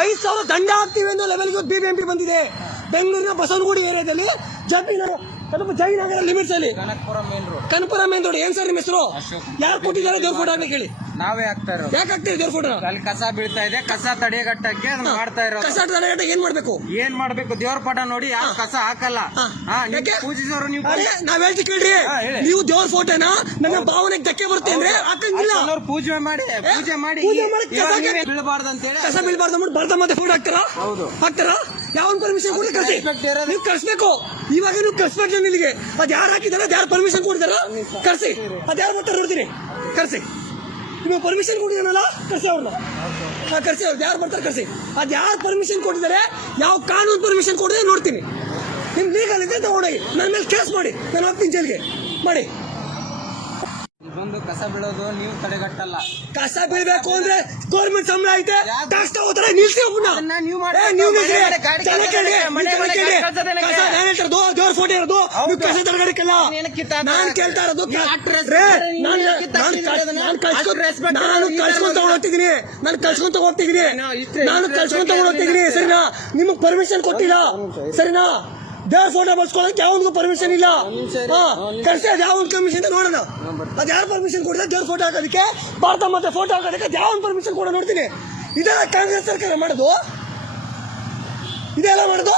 ಐದು ಸಾವಿರ ದಂಡ ಹಾಕ್ತೀವಿ ಅನ್ನೋ ಲೆವೆಲ್ಗೆ ಬಿಬಿಎಂಪಿ ಬಂದಿದೆ. ಬೆಂಗಳೂರಿನ ಬಸವನಗುಡಿ ಏರಿಯಾದಲ್ಲಿ ಜಬಿನಗರ ಸ್ವಲ್ಪ ಜೈನಗರ ಲಿಮಿಟ್ಸ್ ಅಲ್ಲಿ. Kanakapura main road Kanapura main road ಏನ್ ಸರ್ ನಿಮ್ಮ ಹೆಸರು? ಅಶೋಕ್. ಯಾರು ಕೊಟ್ಟಿದ್ದಾರೆ ದೇವ್ರ ಫೋಟೋ ಅಂತ ಹೇಳಿ ನಾವೇ ಆಗ್ತಾ ಇರೋದು. ಯಾಕೆ ಹಾಕ್ತೀರಿ ದೇವ್ರ ಫೋಟೋ ಅಲ್ಲಿ ಕಸ ಬೀಳ್ತಾ ಇದೆ ಕಸ ತಡೆಗಟ್ಟಕ್ಕೆ ಅದನ್ನ ಮಾಡ್ತಾ ಇರೋ ಕಸ ತಡೆಗಟ್ಟ ಏನ್ ಮಾಡ್ಬೇಕು? ಏನ್ ಮಾಡ್ಬೇಕು? ದೇವ್ರ ಪಟ ನೋಡಿ ಯಾವ ಕಸ ಹಾಕಲ್ಲ. ಹಾ. ನೀವು ಯಾಕೆ? ಪೂಜಿಸೋರು ನೀವು ಅರೆ ನಾವ್ ಹೇಳ್ತಿ ಕೇಳ್ರಿ. ಹಾ, ಹೇಳಿ. ನೀವು ದೇವ್ರ ಫೋಟೋನ ನನ್ನ ಭಾವನೆಗೆ ಧಕ್ಕೆ ಬರುತ್ತೆ ಅಂದ್ರೆ ಹಾಕಂಗಿಲ್ಲ. ಅವ್ರು ಪೂಜೆ ಮಾಡಿ ಪೂಜೆ ಮಾಡಿ ಪೂಜೆ ಮಾಡಿ ಕಸ ಇವಾಗ ಹಾಕಿ- ಬೀಳಬಾರ್ದು ಅಂತ ಹೇಳಿ ಕಸ ಬೀಳ್ಬಾರ್ದು ಅಂದ್ಬಿಟ್ಟು ಬರ್ದ ಮತ್ತೆ ಫೋಟೋ ಹಾಕ್ತಾರ? ಹೌದು. ಹಾಕ್ತಾರಾ? ಯಾವನ್ ಪರ್ಮಿಷನ್ ಕೊಡ್ಲಿ ಕಳ್ಸಿ? ನೀವು ಕಳಿಸ್ಬೇಕು. ಇವಾಗ ನೀವು ಕಳ್ಸ್ಬೇಕು ಇಲ್ಲಿಗೆ ಅದ್ ಯಾರು ಹಾಕಿದಾರ ಅದ್ ಯಾರು ಪರ್ಮಿಷನ್ ಕೊಡ್ತಾರ? ಕಳಿಸಿ. ಅದ್ ಯಾರು ಬರ್ತಾರೆ ನೋಡ್ತೀನಿ. ಕರ್ಸಿ ನೀವು ಪರ್ಮಿಷನ್ ಕೊಟ್ಟಿದ್ದಾನಲ್ಲ? ಕಳ್ಸಿ ಅವ್ರನ್ನ. ಆ ಕರ್ಸಿ ಅವ್ರು. ಯಾರು ಬರ್ತಾರೆ ಕರ್ಸಿ ಅದು ಯಾರು ಪರ್ಮಿಷನ್ ಕೊಟ್ಟಿದ್ದಾರೆ ಯಾವ ಕಾನೂನು ಪರ್ಮಿಷನ್ ಕೊಟ್ಟಿದೆ ನೋಡ್ತೀನಿ. ನಿಮ್ಮ ಲೀಗಲ್ ಇದೆ ತಗೊಂಡೋಗಿ. ನನ್ನ ಮೇಲೆ ಕೇಸ್ ಮಾಡಿ. ನಾನು ಹೋಗ್ತೀನಿ ಜೈಲ್ಗೆ ಮಾಡಿ. ಬಂದು ಕಸ ಬಿಡೋದು ನೀವು ತಡೆಗಟ್ಟಲ್ಲ. ಕಸ ಬೀಳ್ಬೇಕು ಅಂದ್ರೆ ಗೌರ್ಮೆಂಟ್ ಸಂಬಳ ಐತೆ? ಟ್ಯಾಕ್ಸ್ ತಗೋತಾರೆ ನಿಲ್ಸಿ ನೀವು ದೇವ್ರ ಫೋಟೋ ಇರೋದು. ನೀವು ಕಸ ತರಗಡಿಕಲ್ಲ ನೀನು ಕೇಳ್ತಾ ಇರೋದು ನೀನು ಕಳ್ಸ್ಕೊಂತ ಅದನ್ನ? ಹೋಗ್ತಿದ್ದೀನಿ ನಾನು ಕಳ್ಸ್ಕೊಂತ ಹೋಗ್ತಿದ್ದೀನಿ ನಾನು ಕಳ್ಸ್ಕೊಂತ ಸರಿನಾ? ನಿಮಗೆ ಪರ್ಮಿಷನ್ ಕೊಟ್ಟಿಲ್ಲ. ಸರಿನಾ? ದೇವ್ರ ಫೋಟೋ ಬಳಸ್ಕೊಳಕ್ಕೆ ಯಾವ್ದು ಪರ್ಮಿಷನ್ ಇಲ್ಲ? ನಿಮಿಷ ಯಾವ ಅದು ಯಾವ ಕಮಿಷನ್ ನೋಡೋಣ? ಅದ್ ಯಾರು ಪರ್ಮಿಷನ್ ಕೊಡಿದ್ರೆ ದೇವ್ರ ಫೋಟೋ ಹಾಕೋದಕ್ಕೆ. ಭಾರತ ಮತ್ತೆ ಫೋಟೋ ಹಾಕೋದಕ್ಕೆ ಯಾವ ಪರ್ಮಿಷನ್ ಕೊಡೋ ನೋಡ್ತೀನಿ. ಇದೆಲ್ಲ ಕಾಂಗ್ರೆಸ್ ಸರ್ಕಾರ ಮಾಡೋದು? ಇದೆಲ್ಲ ಮಾಡೋದು?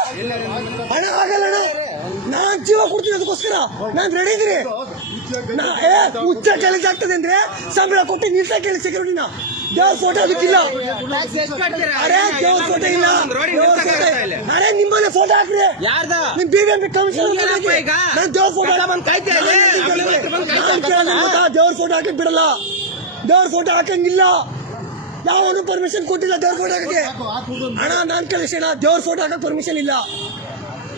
ಹಣ ಆಗಲ್ಲ ನಾನ್ ಜೀವ ಕೊಡ್ತೀನಿ ಅದಕ್ಕೋಸ್ಕರ. ನಾನ್ ರೆಡಿ ಇದೀನಿ ಉಚ್ಚ ಕೆಲಸ ಆಗ್ತದೆ ಅಂದ್ರೆ ಸಂಬಳ ಕೊಟ್ಟು ನಿಲ್ಸ ಕೇಳಿ ಸೆಕ್ಯೂರಿಟಿನ ದೇವ್ರ ಫೋಟೋ ಅದಕ್ಕಿಲ್ಲ ಅರೆ ದೇವ್ರ ಫೋಟೋ ಇಲ್ಲ ದೇವ್ರ ಅರೆ ನಿಮ್ಮಲ್ಲಿ ಫೋಟೋ ಹಾಕ್ರಿ ಯಾರ್ದ ನಿಮ್ ಬಿಬಿಎಂಪಿ ಕಮಿಷನ್ ಏನಪ್ಪ ಈಗ? ನಾನು ದೇವ್ರ ಫೋಟೋ ಕಸ ಬಂದ್ ಕಾಯ್ತಾ ಇದೆ. ಅಭಿವೃದ್ಧಿ ಬಂದ್ ಕಾಯ್ತಾ ಇದೆ. ದೇವ್ರ ಫೋಟೋ ಹಾಕಕ್ಕೆ ಬಿಡಲ್ಲ ದೇವ್ರ ಫೋಟೋ ಹಾಕಂಗಿಲ್ಲ ಯಾವನು ಪರ್ಮಿಷನ್ ಕೊಟ್ಟಿಲ್ಲ ದೇವ್ರ ಫೋಟೋ ಹಾಕಕ್ಕೆ ಅಣ್ಣ ನಾನ್ ಕಳಿಸಿಲ್ಲ ದೇವ್ರ ಫೋಟೋ ಹಾಕಕ್ ಪರ್ಮಿಷನ್ ಇಲ್ಲ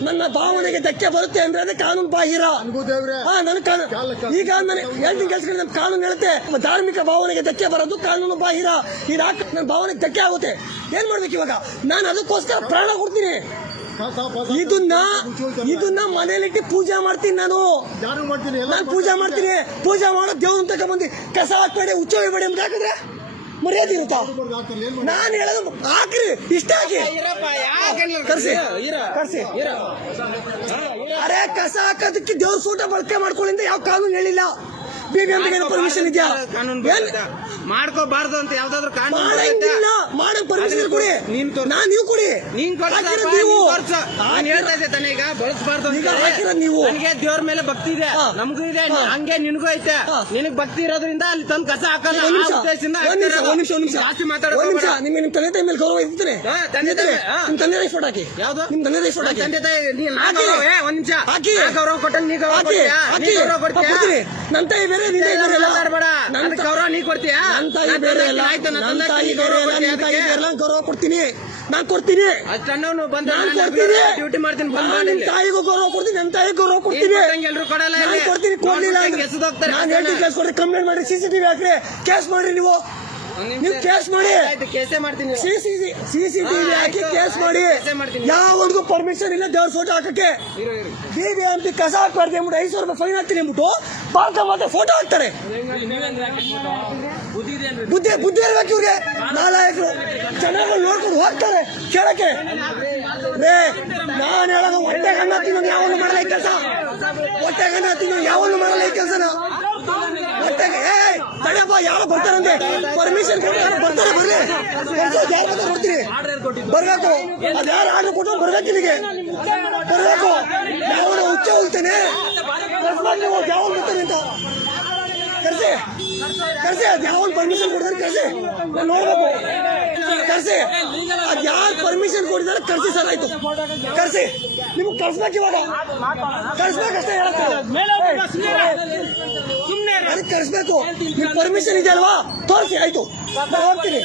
ನನ್ನ ಭಾವನೆಗೆ ಧಕ್ಕೆ ಬರುತ್ತೆ ಅಂದ್ರೆ ಅದೇ ಕಾನೂನು ಬಾಹಿರ. ಹಾ ನನ್ನ ಕಾನೂನು. ಈಗ ನಾನು ಹೇಳ್ತೀನಿ ಕೆಲ್ಸಗಳು ನಮ್ಮ ಕಾನೂನು ಹೇಳುತ್ತೆ ಧಾರ್ಮಿಕ ಭಾವನೆಗೆ ಧಕ್ಕೆ ಬರೋದು ಕಾನೂನು ಬಾಹಿರ. ಇದು ರಾಕ್ ನನ್ನ ಭಾವನೆಗೆ ಧಕ್ಕೆ ಆಗುತ್ತೆ. ಏನ್ ಮಾಡ್ಬೇಕು ಇವಾಗ? ನಾನು ಅದಕ್ಕೋಸ್ಕರ ಪ್ರಾಣ ಕೊಡ್ತೀನಿ. ಇದನ್ನ ಇದನ್ನ ಮನೇಲಿಟ್ಟು ಪೂಜೆ ಮಾಡ್ತೀನಿ ನಾನು. ನಾನು ಪೂಜೆ ಮಾಡ್ತೀನಿ. ಪೂಜೆ ಮಾಡೋ ದೇವ್ರ ತಗೊಂಡ್ಬಂದು ಕಸ ಹಾಕ್ಬೇಡಿ ಹುಚ್ಚ ಹೊಯ್ಬೇಡಿ ಅಂತ ಹಾಕಿದ್ರೆ ಮರ್ಯಾದೆ ಇರುತ್ತಾ ನಾನು ಹೇಳೋದು ಹಾಕ್ರಿ ಇಷ್ಟ ಹಾಕಿ? ಕರ್ಸಿ. ಕರ್ಸಿ. ಅರೆ ಕಸ ಹಾಕೋದಕ್ಕೆ ದೇವ್ರ ಸೂಟ ಬಳಕೆ ಮಾಡ್ಕೊಳ್ಳಿಂದ ಯಾವ ಕಾನೂನು ಹೇಳಿಲ್ಲ ಬಿಬಿಎಂಪಿಗೆ ಪರ್ಮಿಷನ್ ಇದೆಯಾ ಕಾನೂನು. ಮಾಡ್ಕೋಬಾರ್ದು ಅಂತ ಯಾವ್ದಾದ್ರು ಕಾನೂನು ಬರುತ್ತೆ? ಮಾಡಂಗಿಲ್ಲ ಮಾಡಕ್ ಪರ್ಮಿಷನ್ ಕೊಡಿ ನೀನ್ ತೋರ್ಸು. ನಾನ್ ನೀವು ಕೊಡಿ ನೀನ್ ಹಾಕಿರೋದ್ ನೀವು ನೀನ್ ಕೊಡ್ಸು. ನಾನ್ ಹೇಳ್ತಾ ಇದ್ದೆ ತಾನೇ ಈಗ ಬಳಸಬಾರ್ದು ಈಗ ಹಾಕಿರೋದ್ ನೀವು. ನನಗೆ ದೇವ್ರ ಮೇಲೆ ಭಕ್ತಿ ಇದೆ ಹಾ. ನಮಗೂ ಇದೆ ಹಾ. ಹಂಗೆ ನಿನಗೂ ಐತೆ ಹಾ. ನಿನಗ್ ಭಕ್ತಿ ಇರೋದ್ರಿಂದ ಅಲ್ಲಿ ತಂದು ಕಸ ಹಾಕಲ್ಲ ಒಂದ್ ಆ ನಿಮಿಷ ಉದ್ದೇಶದಿಂದ ಒಂದ್ ನಿಮಿಷ ಹಾಕ್ತಿರೋದು. ಒಂದ್ ನಿಮಿಷ ಒಂದ್ ನಿಮಿಷ ಜಾಸ್ತಿ ಒಂದ್ ನಿಮಿಷ ಬೇಡ. ನಿಮ್ಮ ನಿಮ್ ತಂದೆ ತಾಯಿ ಮೇಲೆ ಗೌರವ ಇರ್ತಾನೆ ಹಾ, ತಂದೆ ತಾಯಿ, ಹಾ. ನಿಮ್ ತಂದೆ ತಾಯಿ ಫೋಟೋ ಹಾಕಿ ಯಾವ್ದು? ನಿಮ್ ತಂದೆ ತಾಯಿ ಫೋಟೋ ನನ್ ಹಾಕಿ ತಂದೆ ತಾಯಿ ನೀನ್ ನಾ ಹಾಕಿ. ಗೌರವ, ಏ, ಒಂದ್ ನಿಮಿಷ ಹಾಕಿ. ನಾ ಗೌರವ ಕೊಟ್ಟಂಗ್ ನೀ ಗೌರವ ಹಾಕಿ ಕೊಡ್ತೀಯಾ ನೀ ಹಾಕಿ ಗೌರವ ಕೊಡ್ತೀಯಾ ಕೊಡ್ತೀನಿ ನನ್ನ ತಾಯಿ ಬೇರೆ ನಿನ್ನ ತಾಯಿ ಬೇರೆ ಅಲ್ಲ ಮಾತಾಡ್ಬೇಡ ನನ್ನ ಗೌರವ ನೀ ಕೊಡ್ತೀಯಾ ನನ್ನ ತಾಯಿ ಬೇರೆ ಅಲ್ಲ ನನ್ನ ತಾಯಿ ಬೇರೆ ಗೌರವ ಅಲ್ಲ ನಿನ್ನ ತಾಯಿ? ಬೇರೆ ಅಲ್ಲ ಗೌರವ ಕೊಡ್ತೀನಿ ನಾನು ಕೊಡ್ತೀನಿ ಅಷ್ಟನ್ನು ಬಂದ ನಾನು ಕೊಡ್ತೀನಿ ಡ್ಯೂಟಿ ಮಾಡ್ತೀನಿ ಬಂದ್ ನಿನ್ನ ತಾಯಿಗೂ ಗೌರವ ಕೊಡ್ತೀನಿ ನನ್ನ ತಾಯಿಗೂ ಗೌರವ ಕೊಡ್ತೀನಿ ಎಲ್ಲರೂ ಕೊಡಲ್ಲ ನಾನು. ಕೊಡ್ತೀನಿ ಕೊಡಲಿಲ್ಲ ನಾನು ಹೇಳ್ತೀನಿ ಕೇಸ್ ಕೊಡ್ರಿ ಕಂಪ್ಲೇಂಟ್ ಮಾಡಿ ಸಿಸಿಟಿವಿ ಹಾಕ್ರಿ ಕೇಸ್ ಮಾಡ್ರಿ ನೀವು. ನೀವು ಕೇಸ್ ಮಾಡಿ. ಸಿ ಕೇಸೇ ಮಾಡ್ತೀನಿ. ಸಿ ಹಾ, ಹಾಕಿ ಕೇಸ್ ಮಾಡಿ. ಯಾವ್ದು ಮಾಡ್ತೀನಿ. ಪರ್ಮಿಷನ್ ಇಲ್ಲ ದೇವ್ರ ಫೋಟೋ ಹಾಕಕ್ಕೆ. ಇರು ಅಂತ ಕಸ ಹಾಕ್ಬಾರ್ದು ಅಂದ್ಬಿಟ್ಟು ಐದು ಸಾವಿರ ರೂಪಾಯಿ ಫೈನ್ ಹಾಕ್ತೀನಿ ಅಂದ್ಬಿಟ್ಟು ಭಾರತ ಮತ್ತೆ ಫೋಟೋ ಹಾಕ್ತಾರೆ. ಬುದ್ಧಿ ಬುದ್ಧಿ ಇರ್ಬೇಕು ಇವ್ರಿಗೆ. ನಾಲಾಯಕರು. ಜನಗಳು ನೋಡ್ಕೊಂಡು ಹೋಗ್ತಾರೆ ಕೇಳಕ್ಕೆ. ರೇ ನಾನು ಹೇಳೋದು ಹೊಟ್ಟೆ ಕಣ್ಣ ತಿನ್ನೋದು ಯಾವನು ಮಾಡಲ್ಲ ಈ ಕೆಲಸ. ಹೊಟ್ಟೆ ಕಣ್ಣ ತಿನ್ನೋದು ಯಾವನು ಮಾಡಲ್ಲ ಈ ಕೆಲಸನ. ಏ ತಡೆಯಪ್ಪ ಯಾರು ಬರ್ತಾರಂತೆ. ಪರ್ಮಿಷನ್ ಬರ್ತಾರೆ ಬರ್ಲಿ ಕೊಡ್ತೀರಿ ಬರ್ಬೇಕು. ಅದ್ ಯಾರು ಆರ್ಡರ್ ಕೊಟ್ಟು ಬರ್ಬೇಕು ಇಲ್ಲಿಗೆ ಬರ್ಬೇಕು. ಯಾವನ ಹುಚ್ಚ ಹೋಗ್ತಾನೆ ನೀವು ಬರ್ತಾನೆ ಅಂತ. ಕರ್ಸಿ. ಕರ್ಸಿ ಅದ್ ಯಾವನ್ ಪರ್ಮಿಷನ್ ಕೊಡ್ತಾರೆ ಕರ್ಸಿ. ನಾನು ನೋಡ್ಬೇಕು. ಕರ್ಸಿ ಅದ್ ಯಾರು ಪರ್ಮಿಷನ್ ಕೊಟ್ಟಿದ್ದಾರೆ, ಕರ್ಸಿ ಸರ್, ಆಯ್ತು. ಕರ್ಸಿ. ನಿಮ್ಗೆ ಕರ್ಸ್ಬೇಕು ಇವಾಗ. ಕರ್ಸ್ಬೇಕಷ್ಟೇ ಹೇಳಕ್ಕೆ. ಅದಕ್ಕೆ ಕರ್ಸ್ಬೇಕು. ನಿಮ್ ಪರ್ಮಿಷನ್ ಇದೆ ತೋರಿಸಿ, ಆಯ್ತು. ನಾನ್ ಹೋಗ್ತೀನಿ.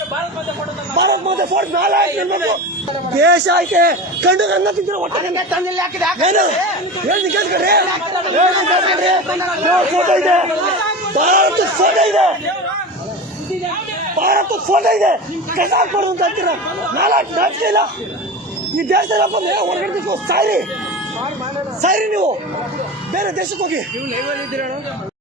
ಭಾರತ್ ಮಾತೆ ಫೋರ್ಟ್ ಮೇಲೆ ಅನ್ಬೇಕು ದೇಶ ಐತೆ ಕಂಡು ಅನ್ನ ತಿಂದ್ರೆ ಹೊಟ್ಟೆ ಏನು? ಫೋಟೋ ಇದೆ. ಭಾರತ ಫೋಟೋ ಇದೆ. ಭಾರತ ಫೋಟೋ ಇದೆ. ಕಸ ಹಾಕ್ಬಾರ್ದು ಅಂತ ಅಂತೀರ? ನಾಲ್ಕು ನಾಚಿಕೆ ಇಲ್ಲ. ಈ ದೇಶದಲ್ಲಿ ಬಂದ್ರೆ ಹೊರಗಡೆ ಸಾಯ್ರಿ. ಸಾಯ್ರಿ ನೀವು. ಬೇರೆ ದೇಶಕ್ಕೆ ಹೋಗಿ.